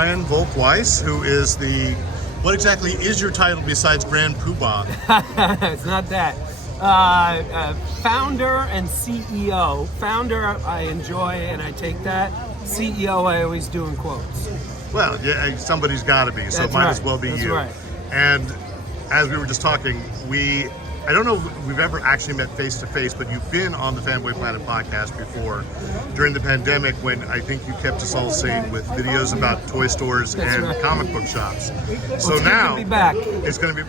Brian Volk-Weiss, who is what exactly is your title besides Grand Poobah? It's not that. Founder and CEO. Founder, I enjoy and I take that. CEO, I always do in quotes. Well, yeah, somebody's got to be, so it might as well be That's you. Right. And as we were just talking, I don't know if we've ever actually met face to face, but you've been on the Fanboy Planet podcast before during the pandemic when I think you kept us all sane with videos about toy stores and comic book shops. So now it's back. It's going to be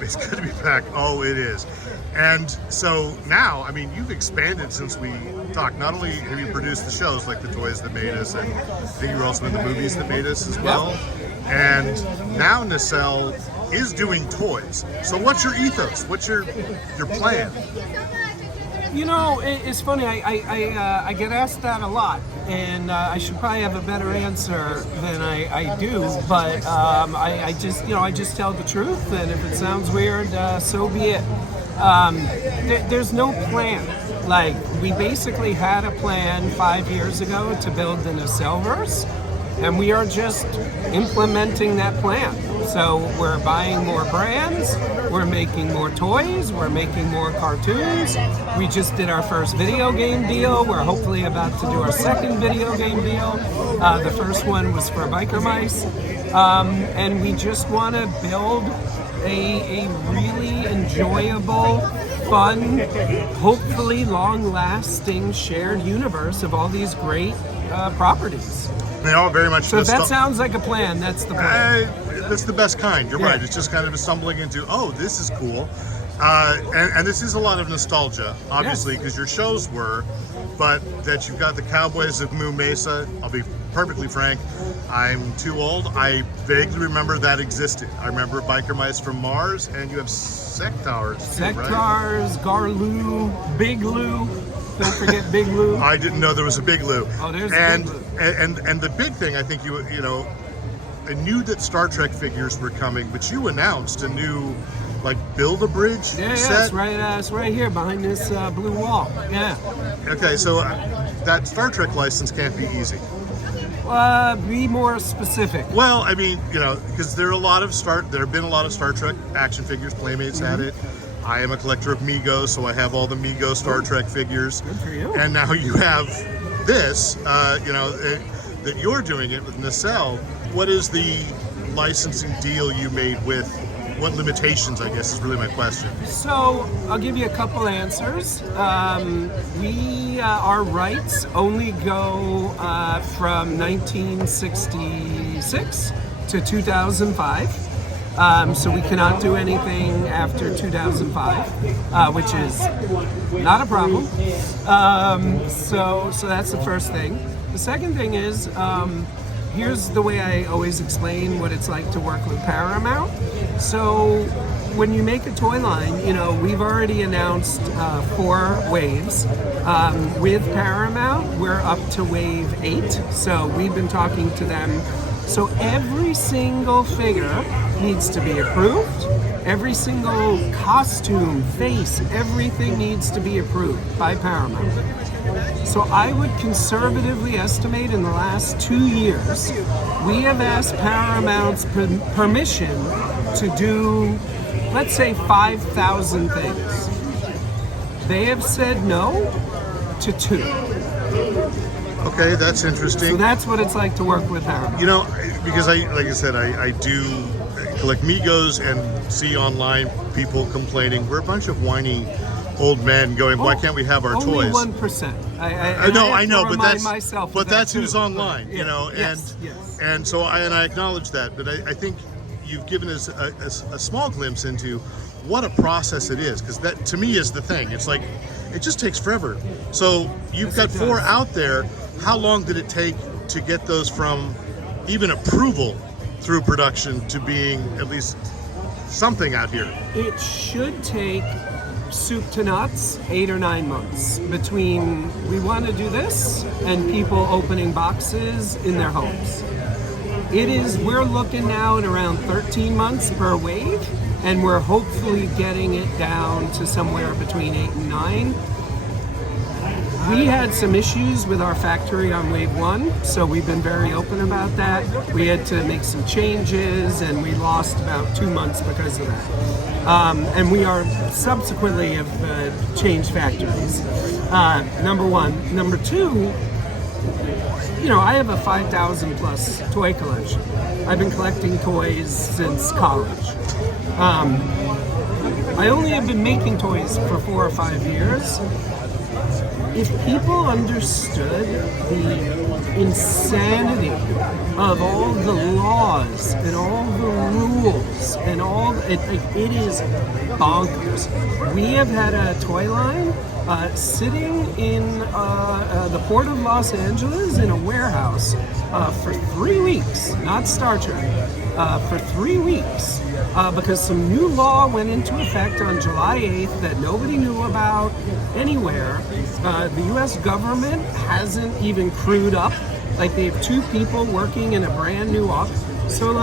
back. Oh, it is. And so now, I mean, you've expanded since we talked. Not only have you produced the shows like The Toys That Made Us, and I think you were also in the movies that made us as well. And now Nacelle is doing toys. So what's your ethos? What's your plan? You know, it's funny. I get asked that a lot, and I should probably have a better answer than I do. But I just tell the truth, and if it sounds weird, so be it. There's no plan. Like, we basically had a plan 5 years ago to build the Nacelleverse, and we are just implementing that plan. So we're buying more brands, we're making more toys, we're making more cartoons. We just did our first video game deal. We're hopefully about to do our second video game deal. The first one was for biker mice. And we just want to build a really enjoyable, fun, hopefully long-lasting shared universe of all these great properties. They all very much. So if that sounds like a plan, that's the plan. That's the best kind. You're right. It's just kind of stumbling into, oh, this is cool. And this is a lot of nostalgia, obviously, because your shows were, but that you've got the Cowboys of Moo Mesa. I'll be perfectly frank, I'm too old. I vaguely remember that existed. I remember Biker Mice from Mars, and you have Sectars too, right? Sectars, Garloo, Big Lou. Don't forget Big Lou. I didn't know there was a Big Lou. Oh, there's a Big Lou. And the big thing, I think you know, I knew that Star Trek figures were coming, but you announced a new, like, Build-A-Bridge set? Yeah, it's right here behind this blue wall. Yeah. Okay, so that Star Trek license can't be easy. Be more specific. Well, I mean, you know, because there have been a lot of Star Trek action figures. Playmates had it. I am a collector of Mego, so I have all the Mego Star Trek figures. Good for you. And now you have this, that you're doing it with Nacelle. What is the licensing deal you made with? What limitations, I guess, is really my question. So I'll give you a couple answers. Our rights only go from 1966 to 2005. So we cannot do anything after 2005, which is not a problem. So that's the first thing. The second thing is, here's the way I always explain what it's like to work with Paramount. So when you make a toy line, you know, we've already announced 4 waves. With Paramount, we're up to wave 8. So we've been talking to them. So every single figure needs to be approved. Every single costume, face, everything needs to be approved by Paramount. So I would conservatively estimate in the last 2 years, we have asked Paramount's permission to do, let's say, 5,000 things. They have said no to 2. Okay, that's interesting. So that's what it's like to work with Paramount. You know, because like I said, I do collect Megos and see online people complaining. We're a bunch of whiny old men going, why can't we have our only toys? 1%. I know, but that's who's too. online, you know, and so I acknowledge that, but I think you've given us a small glimpse into what a process it is, because that to me is the thing. It's like it just takes forever. So you've got 4 out there. How long did it take to get those from even approval through production to being at least something out here? It should take soup to nuts 8 or 9 months between we want to do this and people opening boxes in their homes. We're looking now at around 13 months per wave, and we're hopefully getting it down to somewhere between 8 and 9. We had some issues with our factory on wave one, so we've been very open about that. We had to make some changes, and we lost about 2 months because of that. And we are subsequently have changed factories. Number one. Number two, I have a 5,000 plus toy collection. I've been collecting toys since college. I only have been making toys for 4 or 5 years. If people understood the insanity of all the laws and all the rules and it is bonkers. We have had a toy line sitting in the port of Los Angeles in a warehouse for 3 weeks, not Star Trek, for 3 weeks. Because some new law went into effect on July 8th that nobody knew about anywhere. The U.S. government hasn't even crewed up. Like, they have 2 people working in a brand new office. So,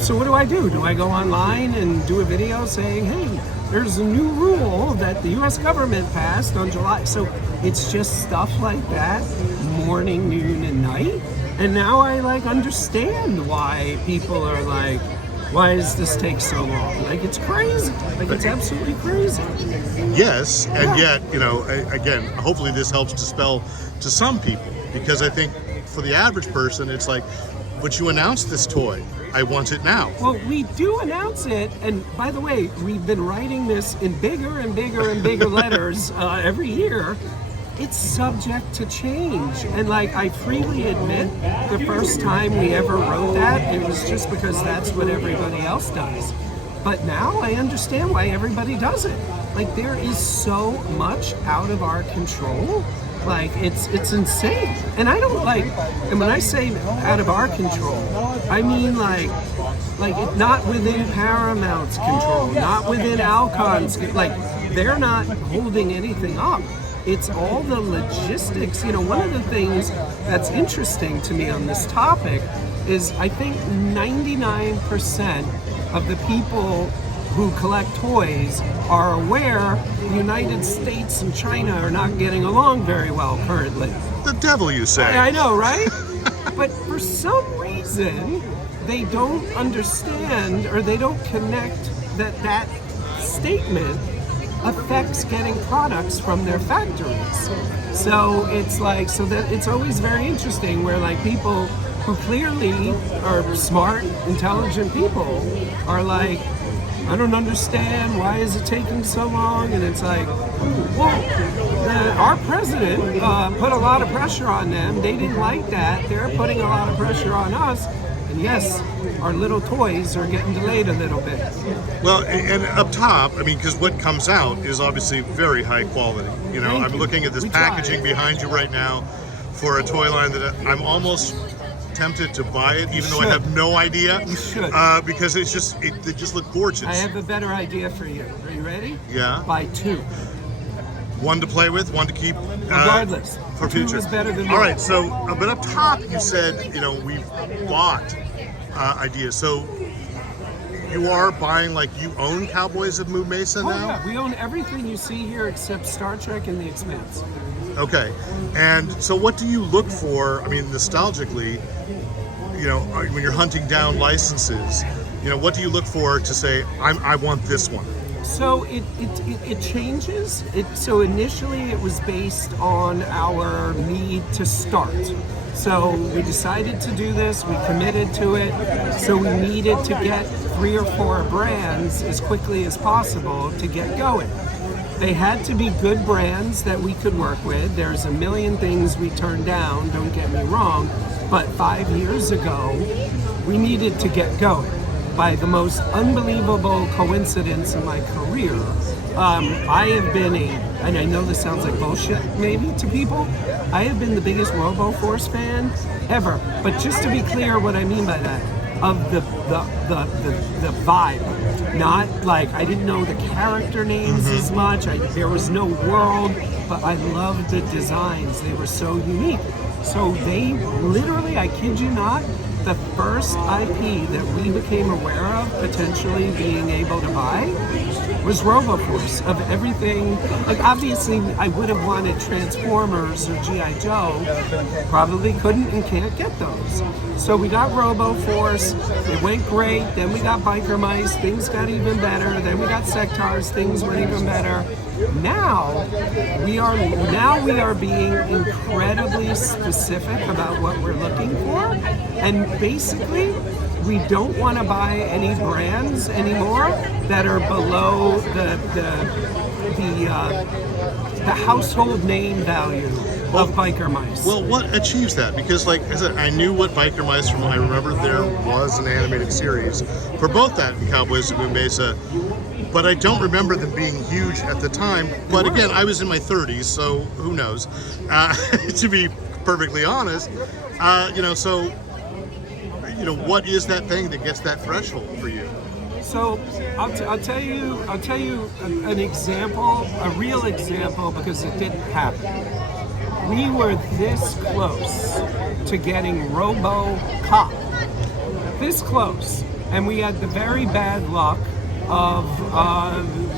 so what do I do? Do I go online and do a video saying, hey, there's a new rule that the U.S. government passed on July? So it's just stuff like that, morning, noon, and night. And now I understand why people are like, why does this take so long? Like, it's crazy. Like, it's absolutely crazy. Yes, and yet, again, hopefully this helps dispel to some people, because I think for the average person, it's like, but you announced this toy. I want it now. Well, we do announce it, and by the way, we've been writing this in bigger and bigger and bigger letters every year. It's subject to change, and I freely admit, the first time we ever wrote that, it was just because that's what everybody else does. But now I understand why everybody does it. There is so much out of our control. It's insane. And I don't and when I say out of our control, I mean not within Paramount's control, not within Alcon's, they're not holding anything up. It's all the logistics. One of the things that's interesting to me on this topic is I think 99% of the people who collect toys are aware the United States and China are not getting along very well currently. The devil, you say. I know, right? But for some reason, they don't understand, or they don't connect that statement affects getting products from their factories. So it's it's always very interesting where people who clearly are smart, intelligent people are I don't understand, why is it taking so long? And it's our president put a lot of pressure on them. They didn't like that. They're putting a lot of pressure on us. And yes, our little toys are getting delayed a little bit. Well, and up top, because what comes out is obviously very high quality. I'm looking at this packaging behind you right now for a toy line that I'm almost tempted to buy it, even though I have no idea. You should. Because they just look gorgeous. I have a better idea for you. Are you ready? Yeah. Buy 2. One to play with, one to keep. Regardless. For future. 2 is better than 1. All right, so, but up top you said, we've bought ideas. So you are buying, you own Cowboys of Moo Mesa now? Yeah, we own everything you see here except Star Trek and The Expanse. Okay, and so what do you look for, nostalgically, when you're hunting down licenses, what do you look for to say, I want this one? So it changes. So initially it was based on our need to start. So we decided to do this, we committed to it, so we needed to get 3 or 4 brands as quickly as possible to get going. They had to be good brands that we could work with. There's a million things we turned down, don't get me wrong, but 5 years ago, we needed to get going. By the most unbelievable coincidence in my career, I have been and I know this sounds like bullshit maybe to people, I have been the biggest ROBO FORCE fan ever. But just to be clear what I mean by that, of the vibe. Not I didn't know the character names as much, there was no world, but I loved the designs, they were so unique. So they literally, I kid you not, the first IP that we became aware of potentially being able to buy was ROBO FORCE. Of everything, like obviously I would have wanted Transformers or G.I. Joe, probably couldn't and can't get those. So we got ROBO FORCE, it went great, then we got Biker Mice, things got even better, then we got Sectars, things went even better. Now we are being incredibly specific about what we're looking for, and basically we don't want to buy any brands anymore that are below the household name value of Biker Mice. Well, what achieves that? Because, like I said, I knew what Biker Mice from. I remember there was an animated series for both that and Cowboys of Moonbasa, but I don't remember them being huge at the time. But again, I was in my 30s, so who knows? To be perfectly honest, what is that thing that gets that threshold for you? So I'll tell you an example, a real example, because it didn't happen. We were this close to getting RoboCop, this close, and we had the very bad luck of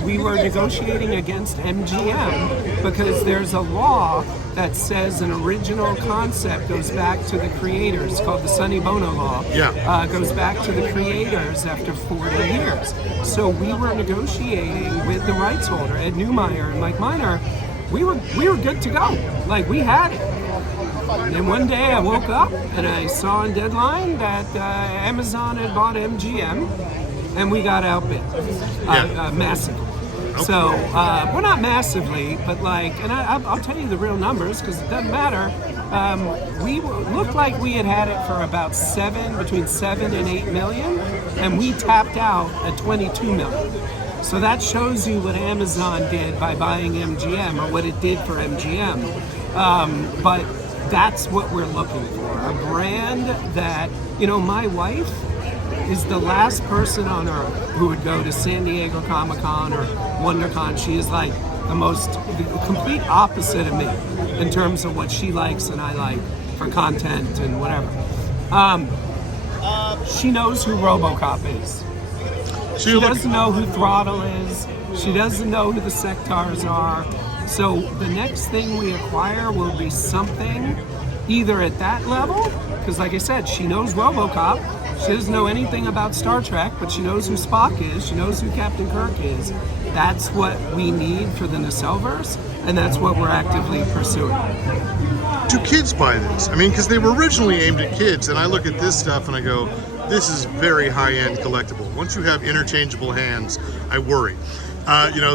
we were negotiating against MGM because there's a law that says an original concept goes back to the creators, called the Sonny Bono Law. Yeah. Goes back to the creators after 40 years. So we were negotiating with the rights holder, Ed Neumeyer and Mike Miner. We were good to go. Like, we had it. And then one day I woke up and I saw on Deadline that Amazon had bought MGM, and we got outbid massively. Okay. So, well, not massively, but like, and I'll tell you the real numbers because it doesn't matter. We looked like we had it for about between 7 and 8 million, and we tapped out at 22 million. So that shows you what Amazon did by buying MGM, or what it did for MGM. But that's what we're looking for, a brand that, my wife is the last person on earth who would go to San Diego Comic-Con or WonderCon. She is like the complete opposite of me in terms of what she likes and I like for content and whatever. She knows who RoboCop is. She doesn't know who Throttle is. She doesn't know who the Sectars are. So the next thing we acquire will be something either at that level, because like I said, she knows RoboCop. She doesn't know anything about Star Trek, but she knows who Spock is. She knows who Captain Kirk is. That's what we need for the Nacelleverse, and that's what we're actively pursuing. Do kids buy this? I mean, because they were originally aimed at kids, and I look at this stuff and I go, this is very high-end collectible. Once you have interchangeable hands, I worry.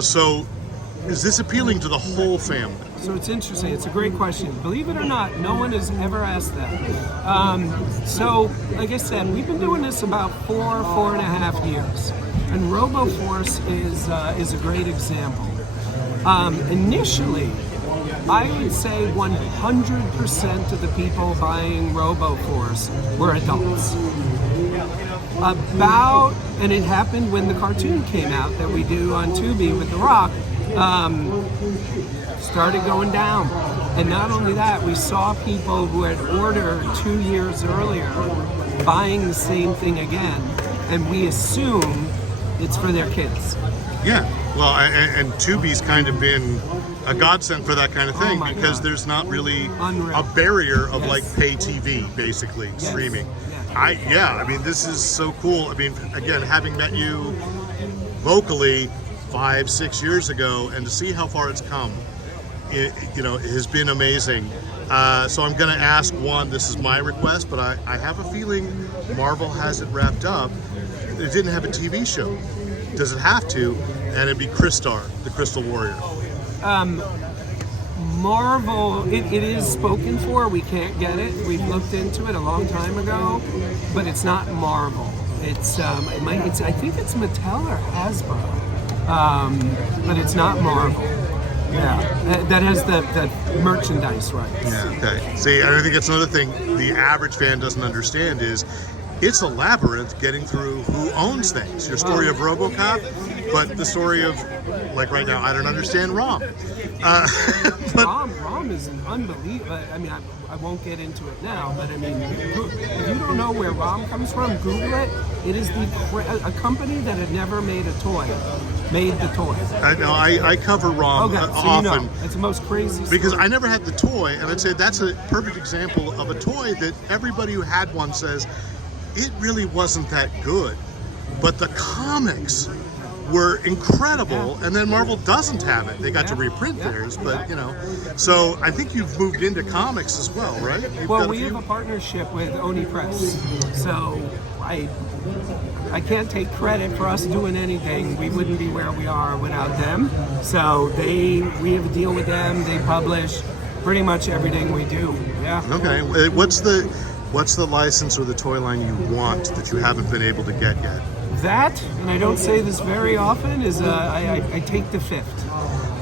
So is this appealing to the whole family? So it's interesting. It's a great question. Believe it or not, no one has ever asked that. So, like I said, we've been doing this about 4.5 years, and ROBO FORCE is a great example. Initially, I would say 100% of the people buying ROBO FORCE were adults. And it happened when the cartoon came out that we do on Tubi with The Rock, started going down. And not only that, we saw people who had ordered 2 years earlier buying the same thing again, and we assume it's for their kids. Yeah, well, and Tubi's kind of been a godsend for that kind of thing, because there's not really a barrier of like pay TV, basically, streaming. I mean, this is so cool. I mean, again, having met you locally 5-6 years ago, and to see how far it's come, it has been amazing. So I'm going to ask one. This is my request, but I have a feeling Marvel has it wrapped up. It didn't have a TV show. Does it have to? And it'd be Crystar, the Crystal Warrior. Marvel, it is spoken for. We can't get it. We've looked into it a long time ago, but it's not Marvel. It's I think it's Mattel or Hasbro, but it's not Marvel. Yeah, that has the merchandise rights. Yeah. Okay. See, I think that's another thing the average fan doesn't understand is it's a labyrinth getting through who owns things. Your story of RoboCop, But the story of, like right now, I don't understand ROM. But ROM is an unbelievable. I mean, I won't get into it now, but I mean, if you don't know where ROM comes from, Google it. It is a company that had never made a toy. Made the toy. I know I cover ROM Okay, so often. you know, it's the most crazy Because story. I never had the toy, and I'd say that's a perfect example of a toy that everybody who had one says, it really wasn't that good. But the comics were incredible, and then Marvel doesn't have it. They got to reprint theirs, but you know. So I think you've moved into comics as well, right? Well, we have a partnership with Oni Press, so I can't take credit for us doing anything. We wouldn't be where we are without them. So we have a deal with them. They publish pretty much everything we do. Yeah. Okay. What's the license or the toy line you want that you haven't been able to get yet? That, and I don't say this very often, is I take the fifth.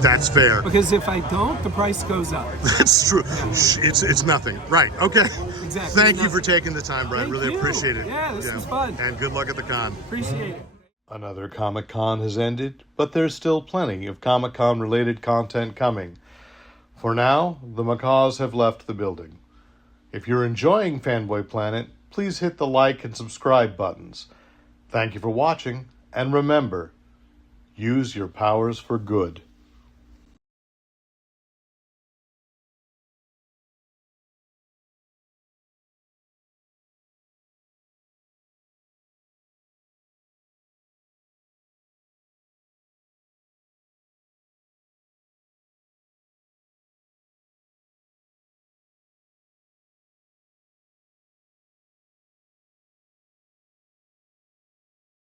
That's fair. Because if I don't, the price goes up. That's true. It's nothing. Right. Okay. Exactly. Thank you for taking the time, Brian. Thank Really you. appreciate it. Yeah, this was fun. And good luck at the con. Appreciate it. Another Comic-Con has ended, but there's still plenty of Comic-Con related content coming. For now, the macaws have left the building. If you're enjoying Fanboy Planet, please hit the like and subscribe buttons. Thank you for watching, and remember, use your powers for good.